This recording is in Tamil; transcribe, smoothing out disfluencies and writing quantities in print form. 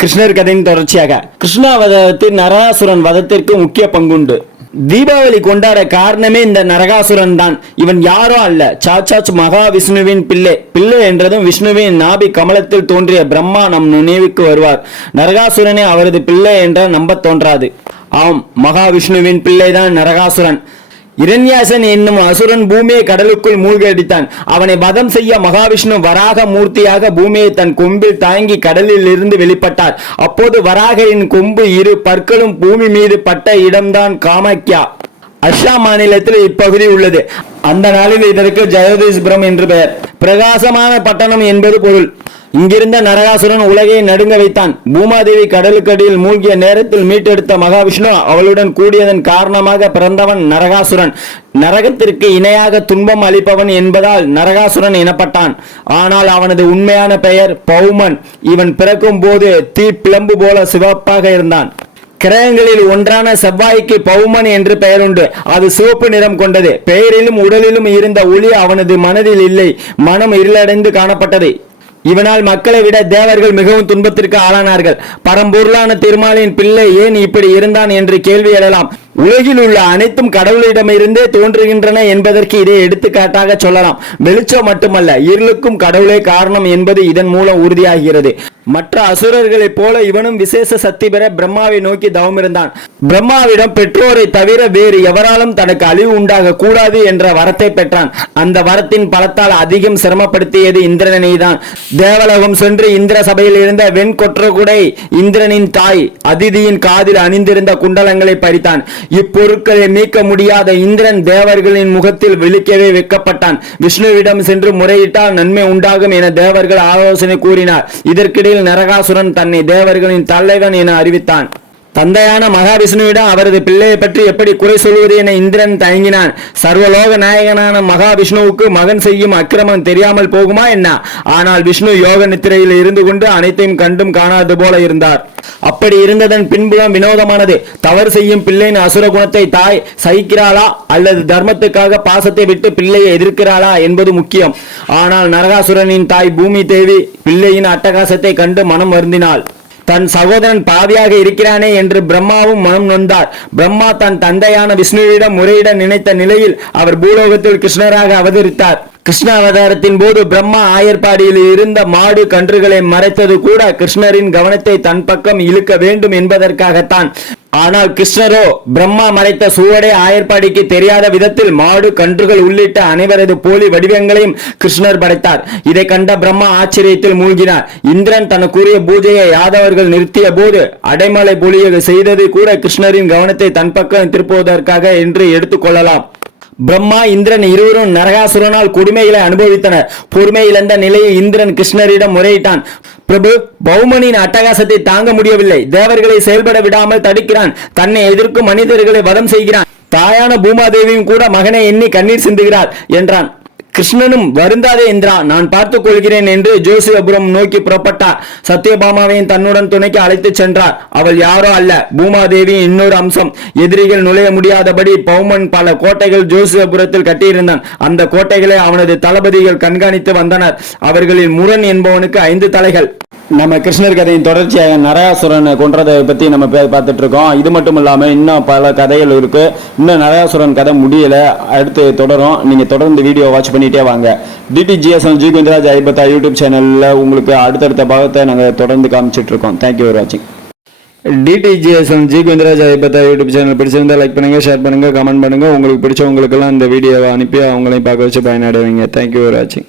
கிருஷ்ணர் கதையின் தொடர்ச்சியாக கிருஷ்ணாவதாரத்தில் நரகாசுரன் வதத்திற்கு முக்கிய பங்குண்டு. தீபாவளி கொண்டாட காரணமே இந்த நரகாசுரன் தான். இவன் யாரோ அல்ல, சாட்சாத் மகாவிஷ்ணுவின் பிள்ளை என்றதும் விஷ்ணுவின் நாபி கமலத்தில் தோன்றிய பிரம்மா நம் நினைவுக்கு வருவார். நரகாசுரனே அவரது பிள்ளை என்ற நம்ப தோன்றாது. ஆம், மகாவிஷ்ணுவின் பிள்ளைதான் நரகாசுரன். இரண்யாசன் என்னும் அசுரன் பூமியை கடலுக்குள் மூழ்கடித்தான். அவனை வதம் செய்ய மகாவிஷ்ணு வராக மூர்த்தியாக பூமியை தன் கொம்பில் தாங்கி கடலில் இருந்து வெளிப்பட்டார். அப்போது வராகரின் கொம்பு இரு பற்களும் பூமி மீது பட்ட இடம்தான் காமாக்யா. அஸ்ஸாம் மாநிலத்தில் இப்பகுதி உள்ளது. அந்த நாளில் இதற்கு ஜெகதீஸ்புரம் என்று பெயர். பிரகாசமான பட்டணம் என்பது பொருள். இங்கிருந்த நரகாசுரன் உலகை நடுங்க வைத்தான். பூமாதேவி கடலுக்கடியில் மூழ்கிய நேரத்தில் மீட்டெடுத்த மகாவிஷ்ணு அவளுடன் கூடியதன் காரணமாக பிறந்தவன் நரகாசுரன். நரகத்திற்கு இணையாக துன்பம் அளிப்பவன் என்பதால் நரகாசுரன் எனப்பட்டான். ஆனால் அவனது உண்மையான பெயர் பௌமன். இவன் பிறக்கும் போது தீ பிளம்பு போல சிவப்பாக இருந்தான். கிரகங்களில் ஒன்றான செவ்வாய்க்கு பௌமன் என்று பெயர் உண்டு. அது சிவப்பு நிறம் கொண்டது. பெயரிலும் உடலிலும் இருந்த ஒளி அவனது மனதில் இல்லை. மனம் இருளடைந்து காணப்பட்டது. இவனால் மக்களை விட தேவர்கள் மிகவும் துன்பத்திற்கு ஆளானார்கள். பரம்பொருளான திருமாலின் பிள்ளை ஏன் இப்படி இருந்தான் என்று கேள்வி எழலாம். உலகில் உள்ள அனைத்தும் கடவுளிடமிருந்தே தோன்றுகின்றன என்பதற்கு இதை எடுத்துக்காட்டாக சொல்லலாம். வெளிச்சம் மட்டுமல்ல, இருளுக்கும் கடவுளே காரணம் என்பது இதன் மூலம் உறுதியாகிறது. மற்ற அசுரர்களைப் போல இவனும் விசேஷ சக்தி பெற பிரம்மாவை நோக்கி தவம் இருந்தான். பிரம்மாவிடம் பெற்றோரை தவிர வேறு எவராலும் தனக்கு அழிவு உண்டாக கூடாது என்ற வரத்தை பெற்றான். அந்த வரத்தின் பலத்தால் அதிகம் சிரமப்படுத்தியது இந்திரனை தான். தேவலோகம் சென்று இந்திர சபையில் இருந்த வெண்கொற்றகுடை இந்திரனின் தாய் அதிதியின் காதில் அணிந்திருந்த குண்டலங்களை பறித்தான். இப்பொருட்களை நீக்க முடியாத இந்திரன் தேவர்களின் முகத்தில் விழிக்கவே வைக்கப்பட்டான். விஷ்ணுவிடம் சென்று முறையிட்டால் நன்மை உண்டாகும் என தேவர்கள் ஆலோசனை கூறினார். இதற்கிடையில் நரகாசுரன் தன்னை தேவர்களின் தலைவன் என அறிவித்தான். தந்தையான மகாவிஷ்ணுவிடம் அவரது பிள்ளையை பற்றி எப்படி குறை சொல்வது என இந்திரன் தயங்கினான். சர்வலோக நாயகனான மகாவிஷ்ணுவுக்கு மகன் செய்யும் அக்கிரமம் தெரியாமல் போகுமா என்ன? ஆனால் விஷ்ணு யோக நித்திரையில் இருந்து கொண்டு அனைத்தையும் கண்டும் காணாது போல இருந்தார். அப்படி இருந்ததன் பின்புலம் வினோதமானது. தவறு செய்யும் பிள்ளையின் அசுர குணத்தை தாய் சகிக்கிறாளா அல்லது தர்மத்துக்காக பாசத்தை விட்டு பிள்ளையை எதிர்க்கிறாளா என்பது முக்கியம். ஆனால் நரகாசுரனின் தாய் பூமி தேவி பிள்ளையின் அட்டகாசத்தை கண்டு மனம் வருந்தினாள். தன் சகோதரன் பாவியாக இருக்கிறானே என்று பிரம்மாவும் மனம் நொந்தார். பிரம்மா தன் தந்தையான விஷ்ணுவிடம் முறையிட நினைத்த நிலையில் அவர் பூலோகத்தில் கிருஷ்ணராக அவதரித்தார். கிருஷ்ண அவதாரத்தின் போது பிரம்மா ஆயர்பாடியில் இருந்த மாடு கன்றுகளை மறைத்தது கூட கிருஷ்ணரின் கவனத்தை தன் பக்கம் இழுக்க வேண்டும் என்பதற்காகத்தான். ஆனால் கிருஷ்ணரோ பிரம்மா மறைத்த சுவடை ஆயர்பாடிக்கு தெரியாத விதத்தில் மாடு கன்றுகள் உள்ளிட்ட அனைவரது போலி வடிவங்களையும் கிருஷ்ணர் படைத்தார். இதை கண்ட பிரம்மா ஆச்சரியத்தில் மூழ்கினார். இந்திரன் தனக்குரிய பூஜையை யாதவர்கள் நிறுத்திய போது அடைமலை பொழிய செய்தது கூட கிருஷ்ணரின் கவனத்தை தன் பக்கம் திருப்புவதற்காக என்று எடுத்துக்கொள்ளலாம். பிரம்மா இந்திரன் இருவரும் நரகாசுரனால் கொடுமைகளை அனுபவித்தனர். பொறுமை இழந்த நிலையில் இந்திரன் கிருஷ்ணரிடம் முறையிட்டான். பிரபு, பௌமனின் அட்டகாசத்தை தாங்க முடியவில்லை. தேவர்களை செயல்பட விடாமல் தடுக்கிறான். தன்னை எதிர்க்கும் மனிதர்களை வதம் செய்கிறான். தாயான பூமாதேவியும் கூட மகனை எண்ணி கண்ணீர் சிந்துகிறார் என்றான். கிருஷ்ணனும் வருந்தாதே இந்திரா, நான் பார்த்துக் கொள்கிறேன் என்று ஜோசியபுரம் நோக்கி புறப்பட்டார். சத்யபாமாவையும் தன்னுடன் துணைக்கு அழைத்துச் சென்றார். அவள் யாரோ அல்ல, பூமாதேவியின் இன்னொரு அம்சம். எதிரிகள் நுழைய முடியாதபடி பௌமன் பல கோட்டைகள் ஜோசியபுரத்தில் கட்டியிருந்தான். அந்த கோட்டைகளை அவனது தளபதிகள் கண்காணித்து வந்தனர். அவர்களில் முரண் என்பவனுக்கு 5 தலைகள். நம்ம கிருஷ்ணர் கதையின் தொடர்ச்சியாக நரகாசுரனை கொன்றதை பற்றி நம்ம பார்த்துட்டு இருக்கோம். இது மட்டும் இல்லாமல் இன்னும் பல கதைகள் இருக்கு. இன்னும் நரகாசுரன் கதை முடியல, அடுத்து தொடரும். நீங்கள் தொடர்ந்து வீடியோ வாட்ச் பண்ணிட்டே வாங்க. டிடிஜிஎஸ்எல் ஜி குந்திராஜ் ஐபத்தா யூடியூப் சேனலில் உங்களுக்கு அடுத்தடுத்த பாகத்தை நாங்கள் தொடர்ந்து காமிச்சிட்டு இருக்கோம். தேங்க்யூ ஃபார் வாட்சிங். டிடிஜிஎஸ்எல் ஜி குந்திராஜ் ஐபத்தா யூடியூப் சேனல் பிடிச்சிருந்தா லைக் பண்ணுங்கள், ஷேர் பண்ணுங்கள், கமெண்ட் பண்ணுங்கள். உங்களுக்கு பிடிச்சவங்களுக்கெல்லாம் இந்த வீடியோவை அனுப்பி அவங்களையும் பார்க்க வச்சு பயனடைவீங்க. தேங்க்யூ ஃபார் வாட்சிங்.